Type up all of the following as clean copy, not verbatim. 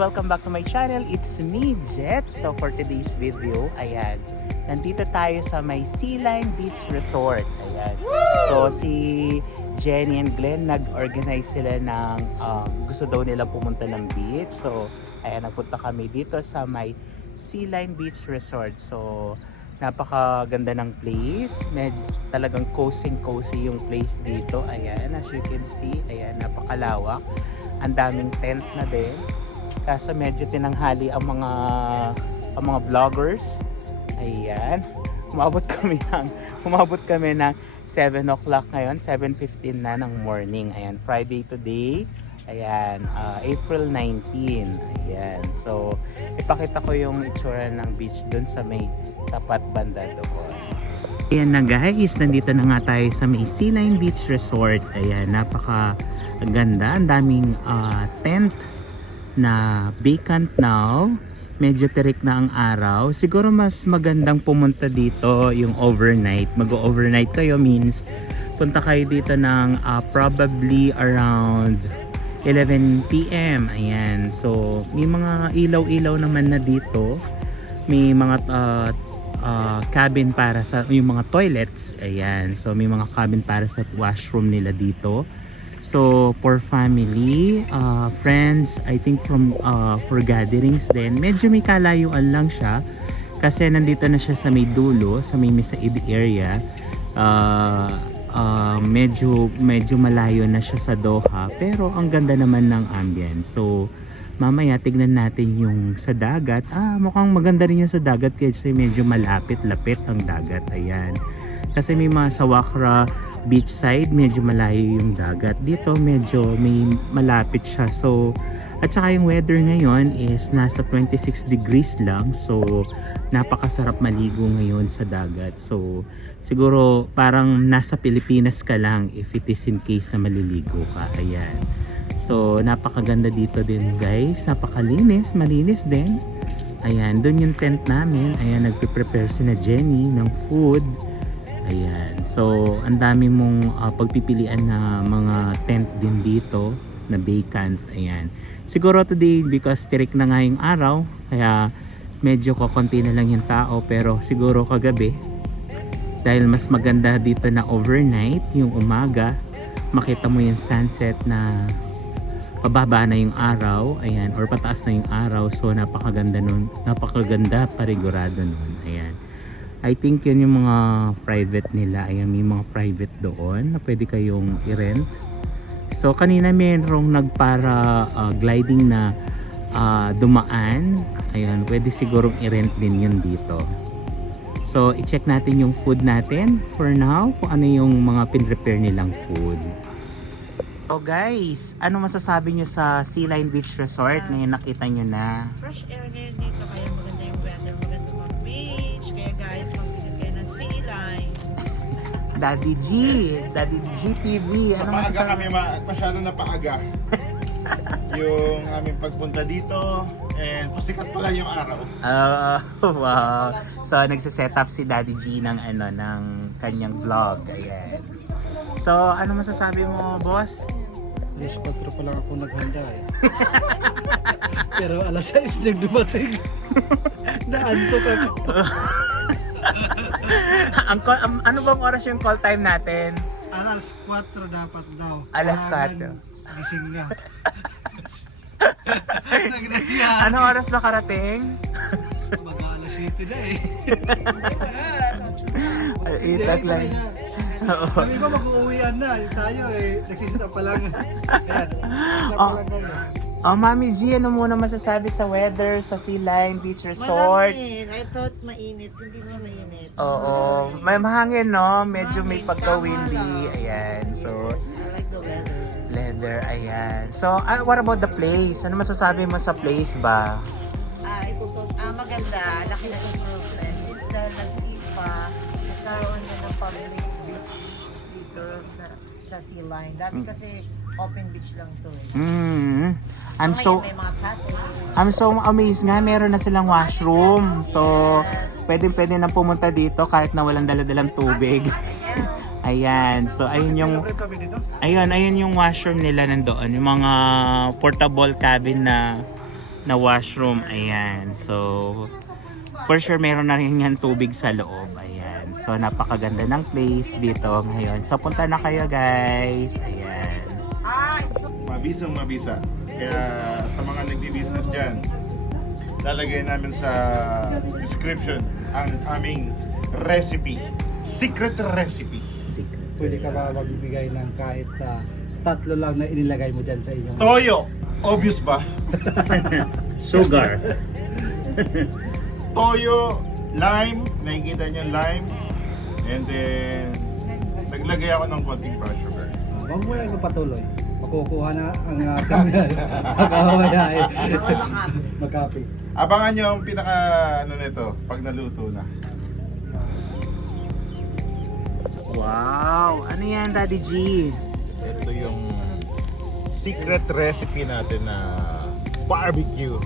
Welcome back to my channel. It's me, Jet. So for today's video, ayan, nandito tayo sa may Sea Line Beach Resort. Ayan. So si Jenny and Glenn nag-organize sila ng gusto daw nilang pumunta ng beach. So ayan, nagpunta kami dito sa may Sea Line Beach Resort. So napakaganda ng place. Medyo talagang cozy yung place dito. Ayan, as you can see, ayan, napakalawak. Ang daming tent na din. Kaso medyo tinanghali ang mga vloggers. Ayan. Umabot kami ng 7 o'clock ngayon, 7:15 na ng morning. Ayan, Friday today. Ayan, April 19. Ayan. So, ipakita ko yung itsura ng beach dun sa may tapat banda doon. Ayan na guys, nandito na nga tayo sa may Sea Line Beach Resort. Ayan, napaka ganda. Ang daming tent na vacant now. Medyo tirik na ang araw. Siguro mas magandang pumunta dito yung overnight. Mag-overnight kayo means punta kayo dito ng probably around 11 PM. Ayan. So, may mga ilaw-ilaw naman na dito. May mga cabin para sa yung mga toilets. Ayan. So, may mga cabin para sa washroom nila dito. So, for family, friends, I think for gatherings din, medyo may kalayuan lang siya. Kasi nandito na siya sa may dulo, sa may Misaid area. Medyo malayo na siya sa Doha, pero ang ganda naman ng ambience. So mamaya tignan natin yung sa dagat. Mukhang maganda rin yung sa dagat kasi medyo malapit-lapit ang dagat. Ayan, kasi may mga sa Wakra beach side, medyo malayo yung dagat. Dito medyo may malapit siya. So at saka yung weather ngayon is nasa 26 degrees lang. So napakasarap maligo ngayon sa dagat. So siguro parang nasa Pilipinas ka lang if it is in case na maliligo ka. Ayan. So napakaganda dito din guys. Napakalinis, malinis din. Ayan, doon yung tent namin. Ayan, nagpe-prepare si na Jenny ng food. Ayan. So ang dami mong pagpipilian na mga tent din dito na vacant. Ayan. Siguro today because tirik na nga yung araw, kaya medyo kokonti na lang yung tao, pero siguro kagabi dahil mas maganda dito na overnight, yung umaga makita mo yung sunset na pababa na yung araw, ayan, or pataas na yung araw. So napakaganda nun, napakaganda parigurado nun. Ayan, I think yun yung mga private nila. Ayan, may mga private doon na pwede kayong i-rent. So kanina mayroong nagpara gliding na dumaan. Ayan, pwede sigurong i-rent din yun dito. So i-check natin yung food natin for now, kung ano yung mga pin-prepare nilang food. So guys, ano masasabi nyo sa Sea Line Beach Resort? Ngayon nakita nyo na Fresh air ngayon dito, kaya maganda yung weather, maganda mag-beach. Kaya guys, mag-visit kayo ng Sea Line. Daddy G TV. Ano Napaaga masasabi? kami, masyado napaaga. Yung aming pagpunta dito, and pasikat pala yung araw. Wow. So nagse-set up si Daddy G ng ng kanyang vlog. Ayan. So ano masasabi mo, boss? Alas 4 pa lang ako naghanda eh. Pero alas 6 nang dumating. Naantok ako. Ano bang oras yung call time natin? Alas 4 dapat daw. Alas 4. Gising na. Anong oras na karating? Mag-alas 7 na eh. Itat lang. Oo. Kami ba mag-uuwian na? Tayo eh. Nagsisita pa lang. Ayan. Mami G, ano muna masasabi sa weather sa Sea Line Beach Resort? Malamig. I thought mainit, hindi na mainit. Oo. May mahangin, no? Medyo may pagka-windy. Ayan. So, Yes, I like the weather. ayan. So, what about the place? Ano masasabi mo sa place ba? Maganda. Laki na improvement. Since dahil nag-IFA, nagkaroon na ng public beach dito sa Sea Line. Dati kasi open beach lang to eh. I'm Ngayon may mga cottage. I'm so amazed nga, meron na silang washroom. So, pwede na pumunta dito kahit na walang dala-dalang tubig. Ayan. So, ayun yung washroom nila nandoon. Yung mga portable cabin na na washroom. Ayan. So, for sure meron na rin yan tubig sa loob. Ayan. So, napakaganda ng place dito ngayon. So, punta na kayo guys. Ayan. Mabisang mabisa. Kaya sa mga nagbi-business dyan, lalagay namin sa description ang aming recipe. Secret recipe. Pwede ka ba magbibigay ng kahit tatlo lang na inilagay mo dyan sa inyong... Toyo! Obvious ba? Sugar. Toyo, lime, nakikita niyo lime, and then naglagay ako ng konting brown sugar. Huwag mo lang ipatuloy. Makukuha na ang terminal. Magkakawayay. Magkapi. Abangan niyo ang pinaka ano nito pag naluto na. Wow! Ano yan, Daddy G? Ito yung secret recipe natin na barbecue.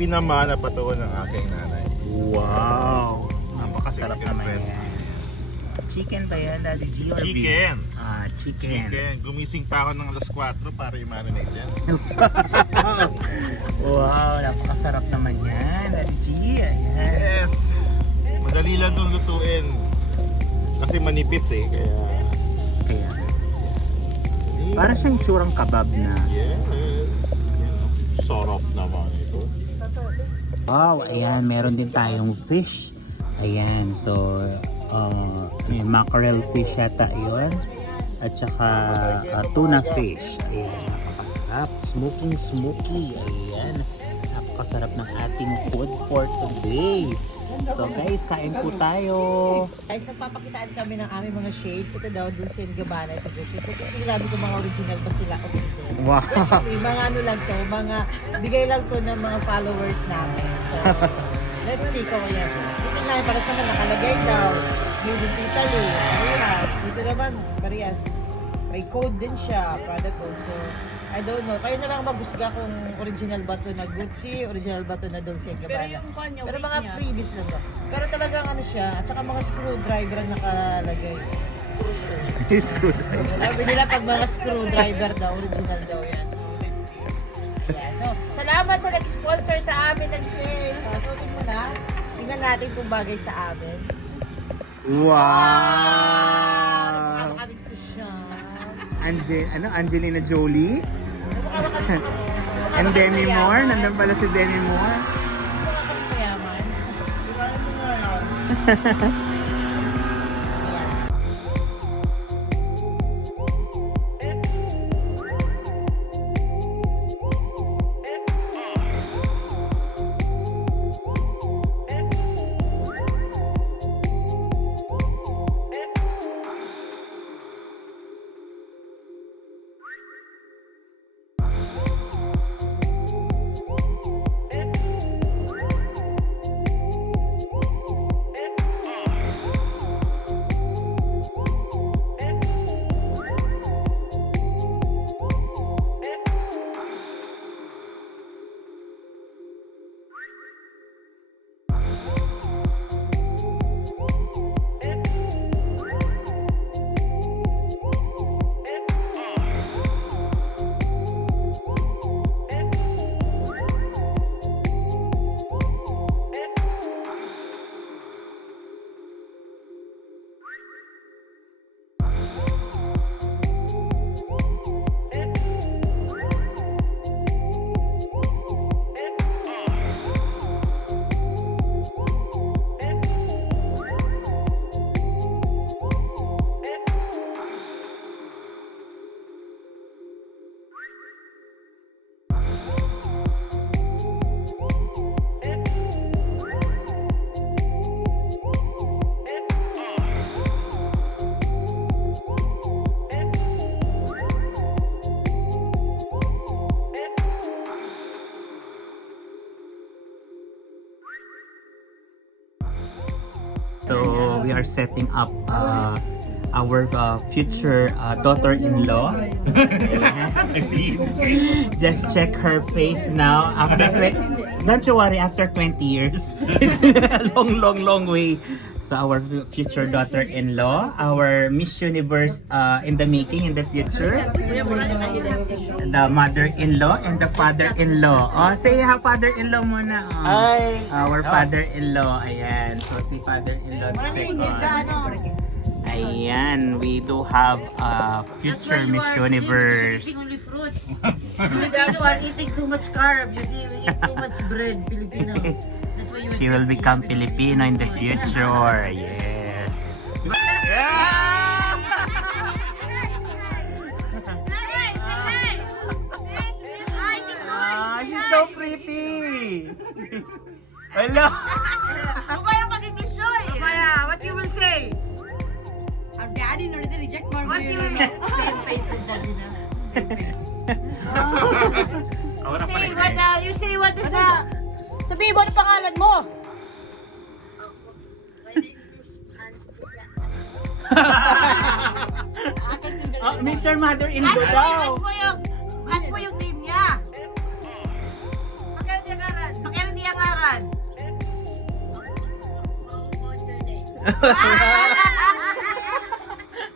Pinamana pa to ng aking nanay. Wow! Napakasarap Secret naman recipe. yan. Chicken ba yan, Daddy G? Or beef? Chicken! Chicken. Chicken. Gumising pa ako ng alas 4 para i-marinate yan. Wow! Napakasarap naman yan, Daddy G. Ayan. Yes! Madali lang itong lutuin. Kasi manipis eh, kaya... Kaya. Parang siyang tsurang kebab na. Yes! Sarap naman ito. Wow, ayan, meron din tayong fish. Ayan, so may mackerel fish yata yun. At saka tuna fish. Ayan, napakasarap. Smoky. Ayan, napakasarap ng ating food for today. So guys, kain po tayo. Guys, nagpapakitaan kami ng aming mga shades. Ito daw dun sa Gabbana ito Gucci. So, tingnan ko mga original ba sila o hindi. Wow. Actually, mga ano lang to, mga bigay lang to ng mga followers namin. So, let's see kung yan. Dito na, paras naman nakalagay daw. Made in Italy, parehas. Dito naman, parehas. May code din siya, product code. So, I don't know. Kayo na lang maghusga kung original ba to na Gucci, original ba to na Dolce & Gabbana. Pero mga previous lang to. Pero talagang ano siya, at saka mga screwdriver ang nakalagay. Screwdriver. Sabi nila pag mga screwdriver daw, original daw yan. So, let's see. Yeah. So, salamat sa nag-sponsor sa amin ng shade. So, suotin mo na. Tingnan natin kung bagay sa amin. Wow! Mukha kaming sosyal. Angelina Jolie? Mukha kaming And Demi Moore? Nandun pala si Demi Moore. Mukha kaming mayaman. Ibahin mo nga yan. So we are setting up our future daughter-in-law. Just check her face now after 20. Don't you worry, after 20 years. It's a long way. So our future daughter-in-law, our Miss Universe in the making in the future. The mother-in-law and the father-in-law. Oh, say ha, father-in-law muna. Oh. Ay! Our father-in-law. Ayan. So si father-in-law the second. Ayan. We do have future Miss Universe. Eating only fruits. You are eating too much carb. You see, we eat too much bread, Filipino. That's why you She will sexy. become Filipino in the future. Yes. Ah, she's so pretty. Hello. Maya, what you will say? Our daddy ನೋಡಿದ್ರೆ reject What you will ಮಾಡ್ಬಿಡಿ say? Same face din daddy na. Same face. You say what is the... Sabihin mo, ano pangalan mo? Oh, meet your mother-in-law daw. Ask mo yung name niya. Pakialan di ang aran.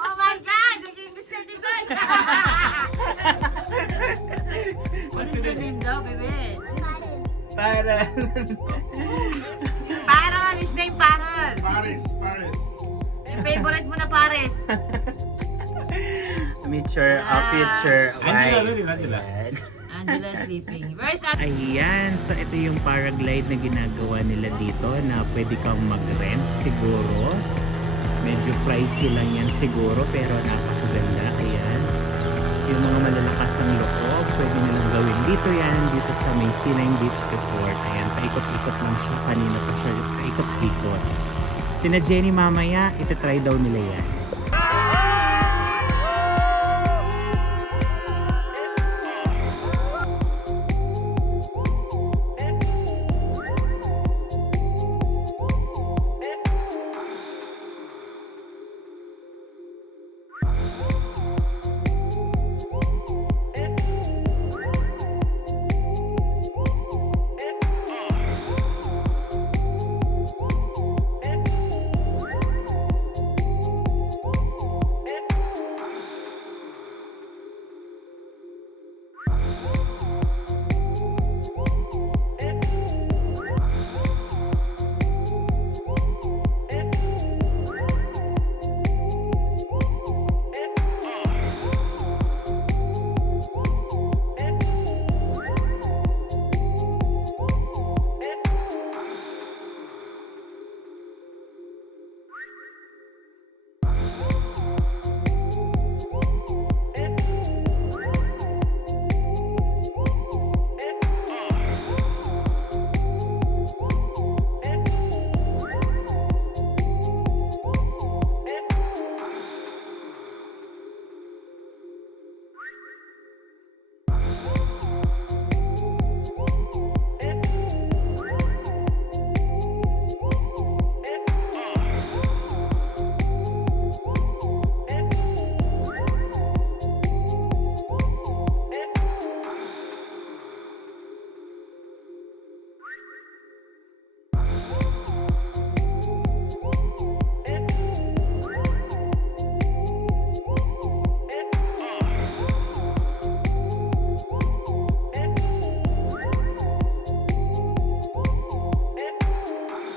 Oh my God! Nag-English na din sa'yo. What is your name daw, bebe? Para. Paron! His name Paron. Paris. Yung favorite mo na Paris. Meet your future Angela, wife. rin, Angela. Ayan. Angela sleeping. Where's Ayan, so ito yung paraglide na ginagawa nila dito na pwede kang mag-rent siguro. Medyo pricey lang yan siguro pero napakaganda. Ayan. Yung mga malalakas ang loob, pwede nilang gawin. Dito yan, dito sa may Silang Beach Resort. Ayan, paikot-ikot lang siya. Kanina pa siya paikot-ikot. Sina Jenny mamaya, itatry daw nila yan.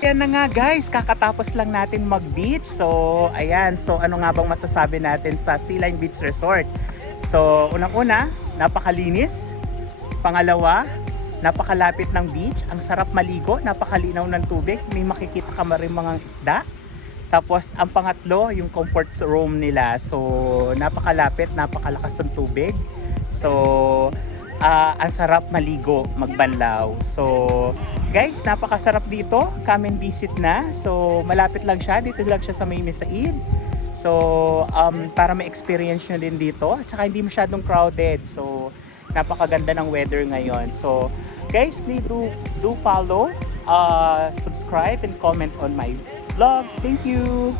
Yan na nga guys, kakatapos lang natin mag-beach. So, ayan. So, ano nga bang masasabi natin sa Sea-Line Beach Resort? So, unang-una, napakalinis. Pangalawa, napakalapit ng beach. Ang sarap maligo, napakalinaw ng tubig. May makikita ka rin mga isda. Tapos, ang pangatlo, yung comfort room nila. So, napakalapit, napakalakas ng tubig. So, ang sarap maligo, magbanlaw. So, guys, napakasarap dito. Come and visit na. So, malapit lang siya. Dito lang siya sa May Mesaid. So, para ma-experience nyo din dito. At saka hindi masyadong crowded. So, napakaganda ng weather ngayon. So, guys, please do follow, subscribe, and comment on my vlogs. Thank you!